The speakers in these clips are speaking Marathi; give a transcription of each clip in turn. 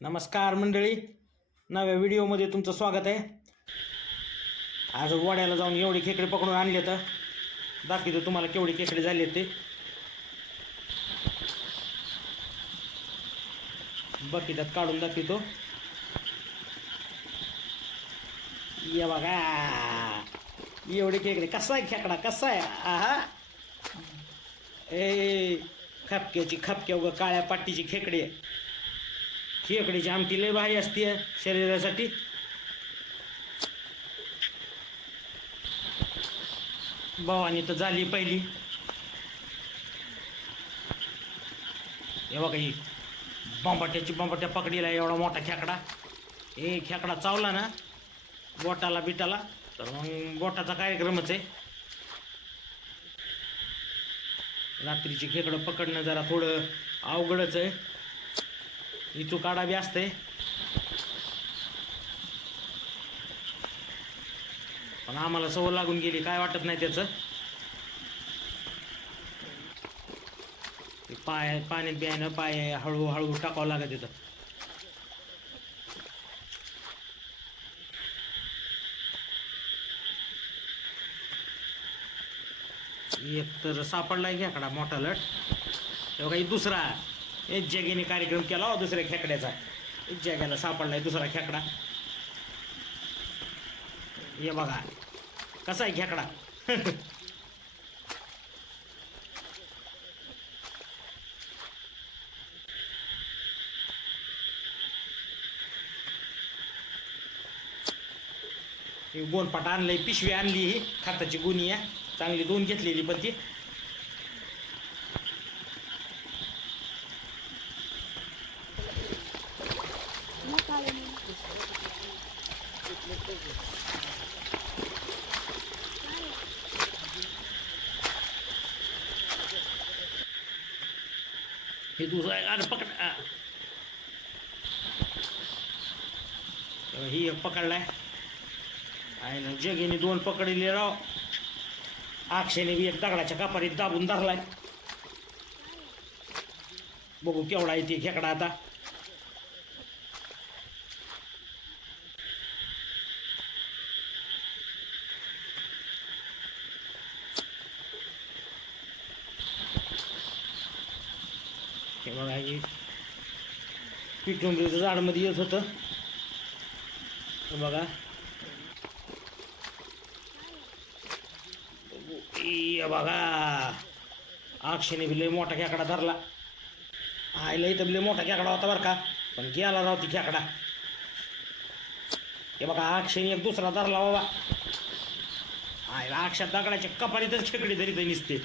नमस्कार मंडळी. नव्या व्हिडिओमध्ये तुमचं स्वागत आहे. आज वड्याला जाऊन एवढे खेकडे पकडून आणले तर दाखवतो तुम्हाला केवढे खेकडे झाले ते. बकिटात काढून दाखवतो. ये बघा. एवढे खेकडे. कसा आहे खेकडा? कसा आहे? आहा. ए खपक्याची खपक्या उगा काळ्या पाट्टीची खेकडे आहे खेकडीची आमटी लय भारी असते शरीरासाठी. भावानी तर झाली पहिली. हे काही ही बंबाट्याची पकडीला एवढा मोठा खेकडा. हे खेकडा चावला ना बोटाला बिटाला तर मग बोटाचा कार्यक्रमच आहे. रात्रीची खेकडं पकडणं जरा थोडं अवघडच आहे. इथू काढा बी असते. पण आम्हाला सवय लागून गेली काय वाटत नाही त्याचं. पाय पाण्यात बियाणं पाय हळूहळू टाकावं लागत तिथं. एक तर सापडलाय खेकडा मोठा लट. तेव्हा काही दुसरा. एक जगेने कार्यक्रम केला हो दुसऱ्या खेकड्याचा. एक जगाला सापडलाय दुसरा खेकडा. हे बघा. कसा आहे खेकडा? हे आणलंय पिशवी आणली ही खाताची गुणी आहे. चांगली दोन घेतलेली पण ती. हे दुसरं आहे. अरे पकड. ही एक पकडलाय. आहे ना जगेने दोन पकडले राव. अक्षयने बी एक दगडाच्या कापारीत दाबून धरलाय. बघू केवढा आहे ते खेकडा आता हे बघा हे पिठुंबरीचं झाडमध्ये येत होतं. बघा. बघा अक्षयने बी लय मोठा खेकडा धरला. आईला इथं लय मोठा खेकडा होता बरं का. पण गेला राव ती खेकडा. हे बघा अक्षयने एक दुसरा धरला बाबा. आईला अक्षात दगडाच्या कपारीतच खेकडी तरी ते निसते.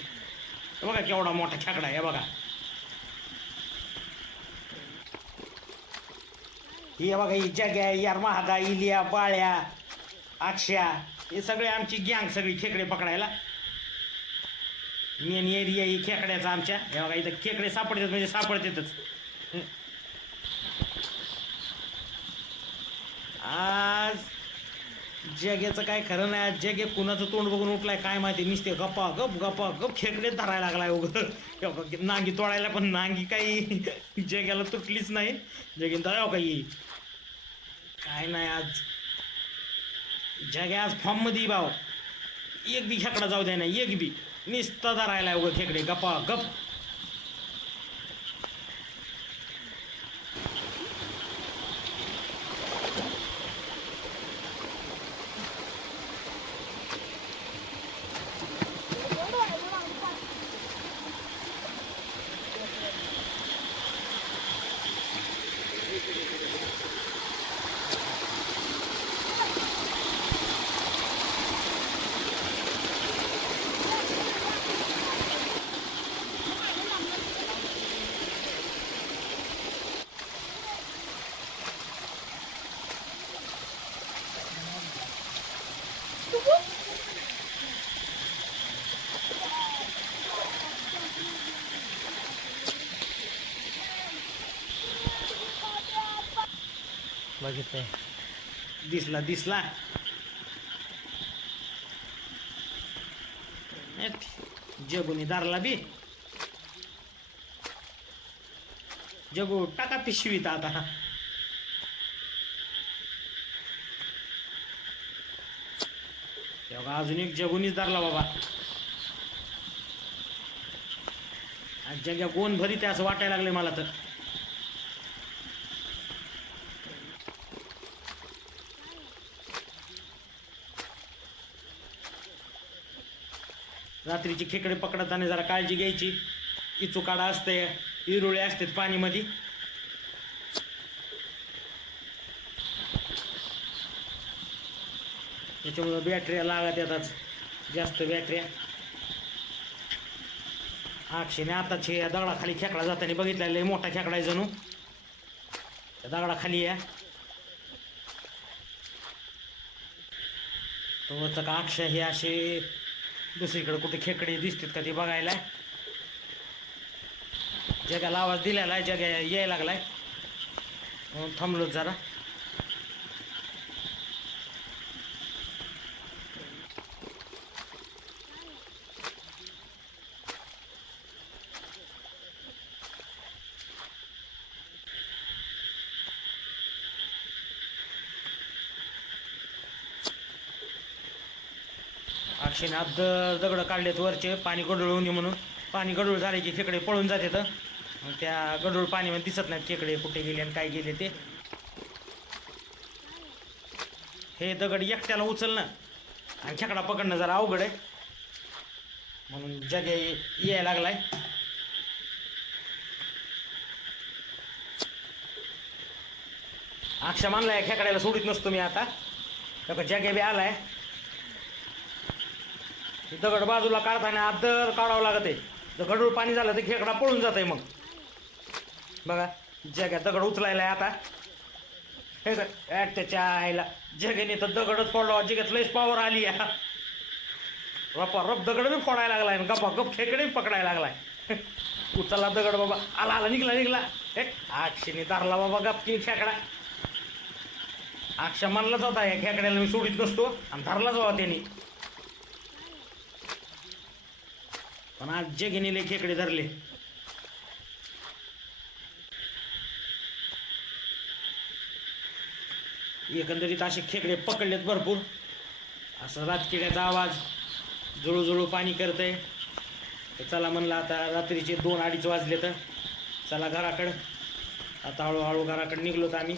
बघा केवढा मोठा खेकडा आहे हे बघा. हे बघा ही जग्या यार महादा इलिया बाळ्या अक्षया हे सगळे आमची गँग सगळी खेकडे पकडायला. मेन एरिया ही खेकड्याचा आमच्या. हे बघा इथं खेकडे सापडतात म्हणजे सापडतातच आज जगेचं काय खरं नाही आज जगे कुणाचं तोंड बघून उठलाय काय माहिती नुसते गप्पा गप गप्पा गप खेकडे धरायला लागलाय उगं. नांगी तोडायला पण नांगी काही जग्याला तुटलीच नाही. जगेन धराव काही. काय नाही आज. जग्या आज फॉर्ममध्ये भाव एक बी खेकडा जाऊ द्या नाही एक बी. नुसतं धरायला उगं खेकडे गप्पा गप. बघितलंय. दिसला दिसला. जगुनी दारला बी. जगू टाका पिशवीत आता. तेव्हा अजून एक जगुनीच दारला बाबा. जग्या कोण भरी ते असं वाटायला लागले मला तर. रात्रीची खेकडे पकडताना जरा काळजी घ्यायची. इचुकाडा असते इरुळे असतात पाणीमध्ये. त्याच्यामुळं बॅटऱ्या लागत येतात जास्त बॅटऱ्या. अक्षयने आताच या दगडाखाली खेकडा जाताना बघितलेला लय मोठा खेकडा आहे जणू. त्या दगडाखाली या. तो का अक्षय हे असे दुसरीकडे कुठे खेकडे दिसतात का ते बघायला जगाला आवाज दिलेला आहे जगा यायला लागलाय. म्हणून थांबलो जरा. अक्षयने आज दगड काढलेत वरचे पाणी गडूळ नये म्हणून. पाणी गडूळ झाले की खेकडे पळून जाते तर त्या गडूळ पाणीमध्ये दिसत नाहीत खेकडे कुठे गेले आणि काय गेले ते. हे दगड एकट्याला उचल ना आणि खेकडा पकडणं जरा अवघड आहे. म्हणून जगे यायला लागलाय. अक्षा मानलाय खेकड्याला सोडित नसतो मी आता. जगे बी आलाय. दगड बाजूला काढताना आदर काढावं लागत. आहे जर गडूळ पाणी झालं तर खेकडा पळून जात आहे मग. बघा जग्या दगड उचलायला आता. हे त्याच्या आईला जगेने तर दगडच पडला जगेत लयच पावर आली या रपा रप दगड बी फोडायला लागलाय. गप्पा गप खेकडे पकडायला लागलाय. उचलला दगड बाबा. आला आला निघला निघला. हे अक्षयने धरला बाबा गपकी खेकडा. अक्षा म्हणलाच होता या खेकड्याला मी सोडित नसतो. आणि धरलाच बाबा त्यांनी. पण आज जगिनी खेकडे धरले. एकंदरीत असे खेकडे पकडलेत भरपूर. असं रातकिड्याचा आवाज जुळूजुळू पाणी करतंय. तर चला म्हणलं आता रात्रीचे दोन अडीच वाजले तर चला घराकडं. आता हळूहळू घराकडे निघलोत आम्ही.